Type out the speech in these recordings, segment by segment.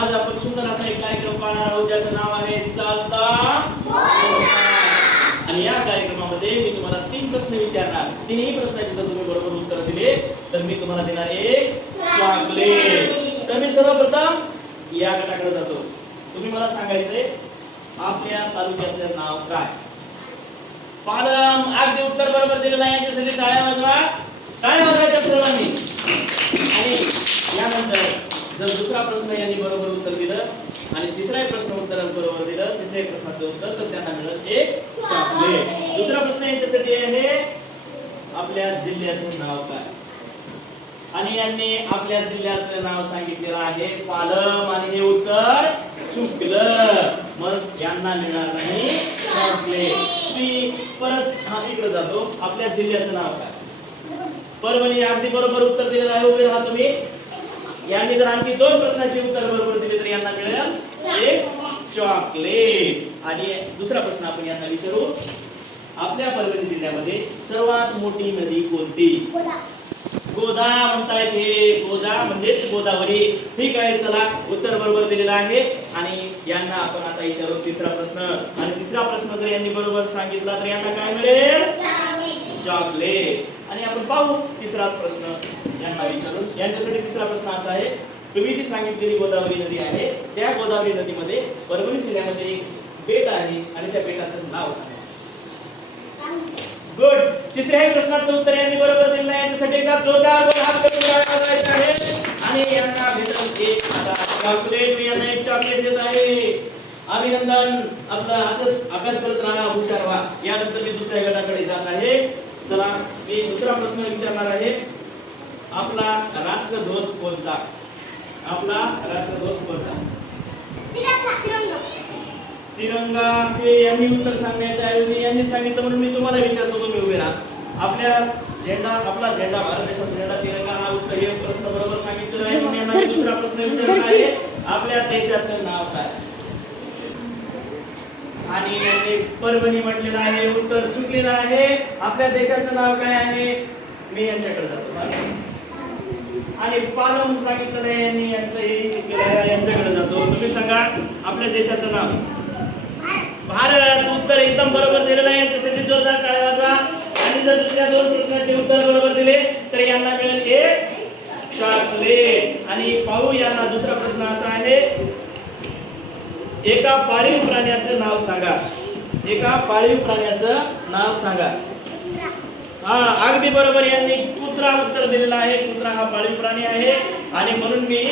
आज आपण सुंदर असा एक कार्यक्रम पाहणार आहोत ज्याचं नाव आहे चालता आणि या कार्यक्रमामध्ये मी तुम्हाला तीन प्रश्न विचारणार. तिन्ही प्रश्नाचे जर तुम्ही बरोबर उत्तर दिले तर मी तुम्हाला देणार एक चॉकलेट तर मी सर्वप्रथम या गटाकडे जातो. तुम्ही मला सांगायचंय आपल्या तालुक्याचं नाव काय? पालम. अगदी उत्तर बरोबर दिलेलं आहे याच्यासाठी टाळ्या वाजवा. टाळ्या वाजवायच्या सर्वांनी. आणि यानंतर जर दुसरा प्रश्न यांनी बरोबर उत्तर दिलं आणि तिसरा प्रश्न उत्तर बरोबर दिलं तिसऱ्या प्रश्नाचं उत्तर तर त्यांना मिळत एक चॉकलेट. दुसरा प्रश्न यांच्यासाठी आहे आपल्या जिल्ह्याचं नाव काय? आणि यांनी आपल्या जिल्ह्याचं नाव सांगितलेलं आहे पालम. आणि हे उत्तर चुकलं. मग यांना मिळणार नाही चॉकलेट. मी परत हा इकडे जातो. आपल्या जिल्ह्याचं नाव काय? परभणी अगदी बरोबर उत्तर दिलेलं आहे. उभे राहा तुम्ही. यांनी जर आणखी दोन प्रश्नाची उत्तर बरोबर दिले तर यांना मिळेल एक चॉकलेट आणि दुसरा प्रश्न आपण यांना विचारू. आपल्या परभणी जिल्ह्यामध्ये सर्वात मोठी नदी कोणती? गोदा म्हणतायत हे. गोदा म्हणजेच गोदावरी. ठीक आहे चला उत्तर बरोबर दिलेलं आहे. आणि यांना आपण आता विचारू तिसरा प्रश्न. आणि तिसरा प्रश्न जर यांनी बरोबर सांगितला तर यांना काय मिळेल? विचारले आणि आपण पाहू तिसरा प्रश्न. यांना विचारू यांच्यासाठी तिसरा प्रश्न असा आहे. तुम्ही जी सांगितलेली गोदावरी नदी आहे त्या गोदावरी नदीमध्ये परभणी जिल्ह्यामध्ये एक बेट आहे आणि त्या बेटाचं नाव सांगा. गुड तिसऱ्याही प्रश्नाचं उत्तर यांनी बरोबर दिलं आहे. याच्यासाठी एकदा जोरदार वर हात करून टाळ्या वाजवायच्या आणि यांना भेटल एक चॉकलेट मी यांना एक चॉकलेट देत आहे. अभिनंदन. आपला असंच अभ्यास करत राहा हुशार व्हा. यानंतर मी दुसऱ्या गटाकडे जात आहे. चला मी दुसरा प्रश्न विचारणार आहे. आपला राष्ट्रध्वज कोणता? आपला राष्ट्रध्वज कोणता? तिरंगा. हे यांनी उत्तर सांगण्याच्या ऐवजी यांनी सांगितलं म्हणून मी तुम्हाला विचारतो तुम्ही उभे राहा. आपल्या झेंडा आपला झेंडा भारत देशाचा झेंडा तिरंगा हा उत्तर हे प्रश्न बरोबर सांगितलेला आहे. म्हणून यांना दुसरा प्रश्न विचारला आहे. आपल्या देशाचं नाव काय? आणि परभणी म्हटलेलं आहे उत्तर चुकलेलं आहे. आपल्या देशाचं नाव काय आहे? मी यांच्याकडे जातो. आणि पालम सांगितलं नाही यांनी यांचं यांच्याकडे जातो. तुम्ही सांगा आपल्या देशाचं नाव. भारत उत्तर एकदम बरोबर दिलेलं आहे. याच्यासाठी जोरदार काळाचा वाजवा. आणि जर दुसऱ्या दोन प्रश्नाचे उत्तर बरोबर दिले तर यांना मिळेल एक चॉकलेट आणि पाहू यांना दुसरा प्रश्न असा आहे. एका पाळीव प्राण्याचं नाव सांगा. एका पाळीव प्राण्याचं नाव सांगा. हा अगदी बरोबर यांनी कुत्रा उत्तर दिलेला आहे. कुत्रा हा पाळीव प्राणी आहे. आणि म्हणून मी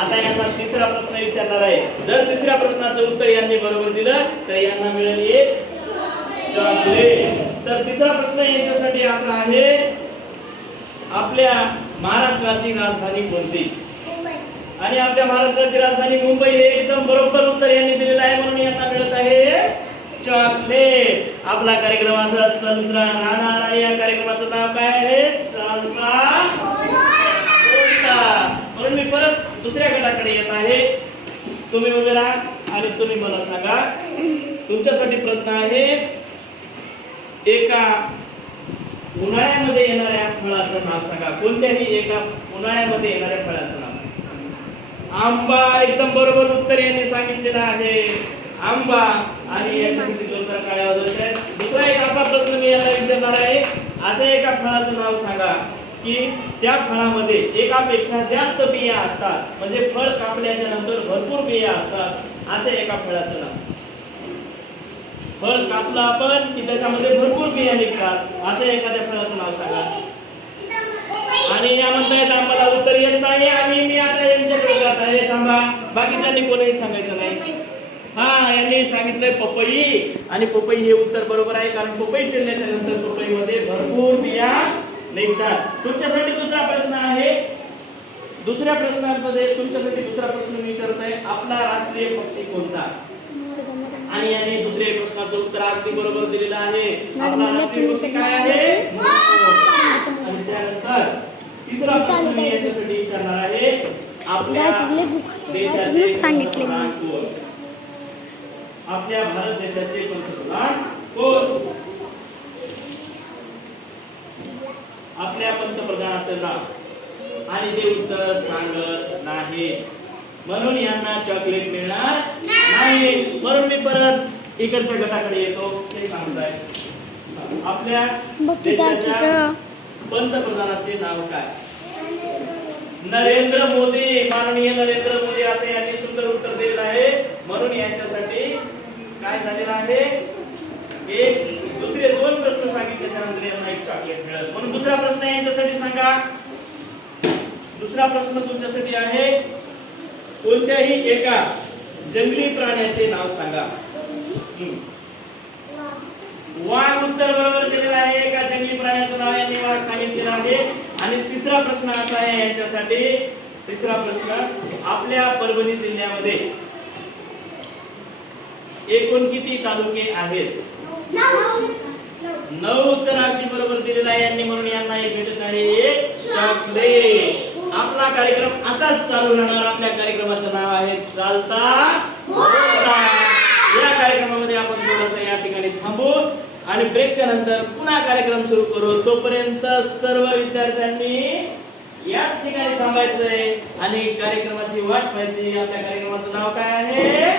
आता यांना तिसरा प्रश्न विचारणार आहे. जर तिसऱ्या प्रश्नाचं उत्तर यांनी बरोबर दिलं तर यांना मिळेल एक चॉकलेट. तर तिसरा प्रश्न यांच्यासाठी असा आहे आपल्या महाराष्ट्राची राजधानी कोणती? आणि आपल्या महाराष्ट्राची राजधानी मुंबई हे एकदम बरोबर उत्तर यांनी दिलेलं आहे म्हणून यांना मिळत आहे चॉकलेट आपला कार्यक्रम असा संत्रा राहणार आणि या कार्यक्रमाचं नाव काय आहे? म्हणून मी परत दुसऱ्या गटाकडे येत आहे. तुम्ही उभे राहा आणि तुम्ही मला सांगा. तुमच्यासाठी प्रश्न आहे एका उन्हाळ्यामध्ये येणाऱ्या फळाचं नाव सांगा. कोणत्याही एका उन्हाळ्यामध्ये येणाऱ्या फळाचं नाव? आंबा एकदम बरोबर उत्तर यांनी सांगितलेलं आहे. आंबा आणि याच्यासाठी जोरदार काळ्या दुसरा एक असा प्रश्न मी याला विचारणार आहे. असं एका फळाचं नाव सांगा की त्या फळामध्ये एकापेक्षा जास्त बिया असतात. म्हणजे फळ कापल्याच्या नंतर भरपूर बिया असतात. असे एका फळाचं नाव. फळ कापलं आपण की त्याच्यामध्ये भरपूर बिया निघतात. असे एखाद्या फळाचं नाव सांगा. आणि या म्हणतायत आम्हाला उत्तर येत नाही आणि मी आता यांच्याकडे जात आहे. थांबा बाकीच्यांनी कोणीही सांगायचं नाही. हा यांनी सांगितलंय पपई. आणि पपई हे उत्तर बरोबर आहे कारण पपई चिरल्याच्या नंतर पपईमध्ये भरपूर बिया निघतात. तुमच्यासाठी दुसरा प्रश्न आहे. दुसऱ्या प्रश्नामध्ये तुमच्यासाठी दुसरा प्रश्न मी विचारत आहे आपला राष्ट्रीय पक्षी कोणता? आणि यांनी दुसऱ्या प्रश्नाचं उत्तर अगदी बरोबर दिलेलं आहे. आपला राष्ट्रीय पक्षी काय आहे. आणि त्यानंतर तिसरा प्रश्न मी याच्यासाठी विचारणार आहे. आपल्या देशाचे सांगितले? आपल्या भारत देशाचे पंतप्रधान कोण? आपल्या पंतप्रधानाचं नाव. आणि ते उत्तर सांगत नाही. म्हणून यांना चॉकलेट मिळणार नाही. म्हणून मी परत इकडच्या गटाकडे येतो. ते सांगताय आपल्या देशाच्या पंतप्रधानाचे नाव काय? नरेंद्र मोदी माननीय नरेंद्र मोदी असे यांनी सुंदर उत्तर दिलेलं आहे. म्हणून यांच्यासाठी काय झालेलं आहे? एक दुसरे दोन प्रश्न सांगितले त्यानंतर यांना एक चॉकलेट मिळेल. म्हणून दुसरा प्रश्न यांच्यासाठी सांगा. दुसरा प्रश्न तुमच्यासाठी आहे. कोणत्याही एका जंगली प्राण्याचे नाव सांगा हम्म. वाघ उत्तर बरोबर दिलेलं आहे. एका जंगली प्राण्याचं नाव यांनी वाघ सांगितलेलं आहे. आणि तिसरा प्रश्न असा आहे यांच्यासाठी. तिसरा प्रश्न आपल्या परभणी जिल्ह्यामध्ये एकूण किती तालुके आहेत? नऊ उत्तर अगदी बरोबर दिलेलं आहे. यांनी म्हणून यांना एक भेटत आहे. एक चॉकलेट. आपला कार्यक्रम असाच चालू राहणार. आपल्या कार्यक्रमाचं नाव आहे चालता या कार्यक्रमामध्ये आपण थोडस या ठिकाणी थांबू. आणि ब्रेकच्या नंतर पुन्हा कार्यक्रम सुरू करू. तोपर्यंत सर्व विद्यार्थ्यांनी याच ठिकाणी थांबायचंय आणि कार्यक्रमाची वाट पाहिजे आपल्या कार्यक्रमाचं नाव काय आहे?